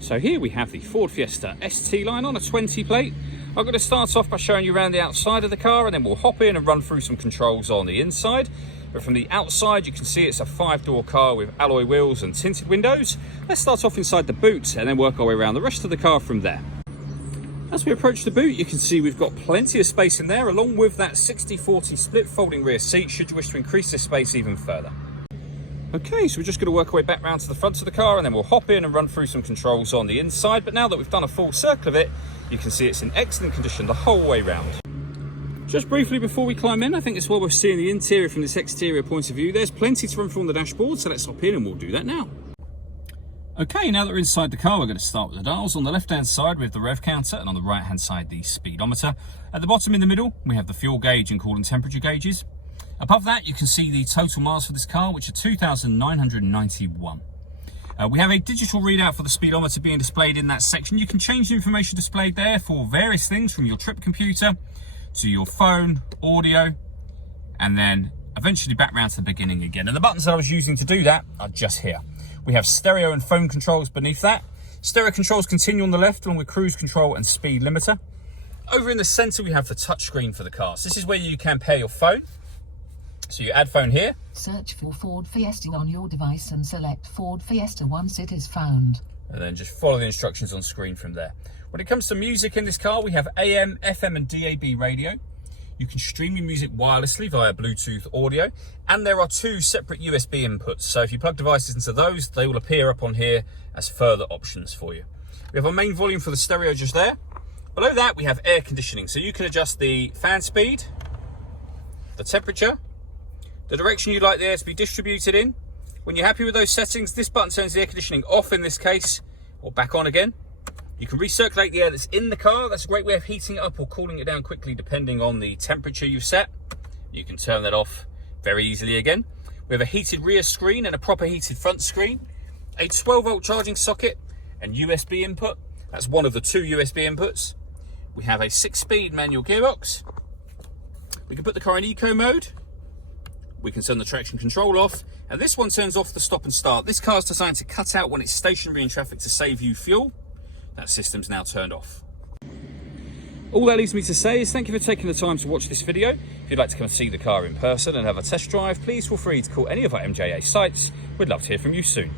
So here we have the Ford Fiesta ST line on a 20 plate. I'm going to start off by showing you around the outside of the car, and then we'll hop in and run through some controls on the inside. But from the outside, you can see it's a 5-door car with alloy wheels and tinted windows. Let's start off inside the boot and then work our way around the rest of the car from there. As we approach the boot, you can see we've got plenty of space in there, along with that 60/40 split folding rear seat, should you wish to increase this space even further. Okay, so we're just going to work our way back round to the front of the car, and then we'll hop in and run through some controls on the inside. But now that we've done a full circle of it, you can see it's in excellent condition the whole way round. Just briefly before we climb in, I think it's while we're seeing the interior from this exterior point of view, there's plenty to run through on the dashboard, so let's hop in and we'll do that now. Okay, now that we're inside the car, we're going to start with the dials. On the left-hand side, we have the rev counter, and on the right-hand side, the speedometer. At the bottom in the middle, we have the fuel gauge and coolant temperature gauges. Above that, you can see the total miles for this car, which are 2,991. We have a digital readout for the speedometer being displayed in that section. You can change the information displayed there for various things, from your trip computer to your phone, audio, and then eventually back round to the beginning again. And the buttons that I was using to do that are just here. We have stereo and phone controls beneath that. Stereo controls continue on the left, along with cruise control and speed limiter. Over in the center, we have the touchscreen for the car. So this is where you can pair your phone. So you add phone here. Search for Ford Fiesta on your device and select Ford Fiesta once it is found. And then just follow the instructions on screen from there. When it comes to music in this car, we have AM, FM and DAB radio. You can stream your music wirelessly via Bluetooth audio. And there are 2 separate USB inputs. So if you plug devices into those, they will appear up on here as further options for you. We have our main volume for the stereo just there. Below that, we have air conditioning. So you can adjust the fan speed, the temperature, the direction you'd like the air to be distributed in. When you're happy with those settings, this button turns the air conditioning off in this case, or back on again. You can recirculate the air that's in the car. That's a great way of heating it up or cooling it down quickly depending on the temperature you've set. You can turn that off very easily again. We have a heated rear screen and a proper heated front screen, a 12-volt charging socket and USB input. That's one of the 2 USB inputs. We have a 6-speed manual gearbox. We can put the car in eco mode. We can turn the traction control off, and this one turns off the stop and start. This car is designed to cut out when it's stationary in traffic to save you fuel. That system's now turned off. All that leaves me to say is thank you for taking the time to watch this video. If you'd like to come and see the car in person and have a test drive, please feel free to call any of our MJA sites. We'd love to hear from you soon.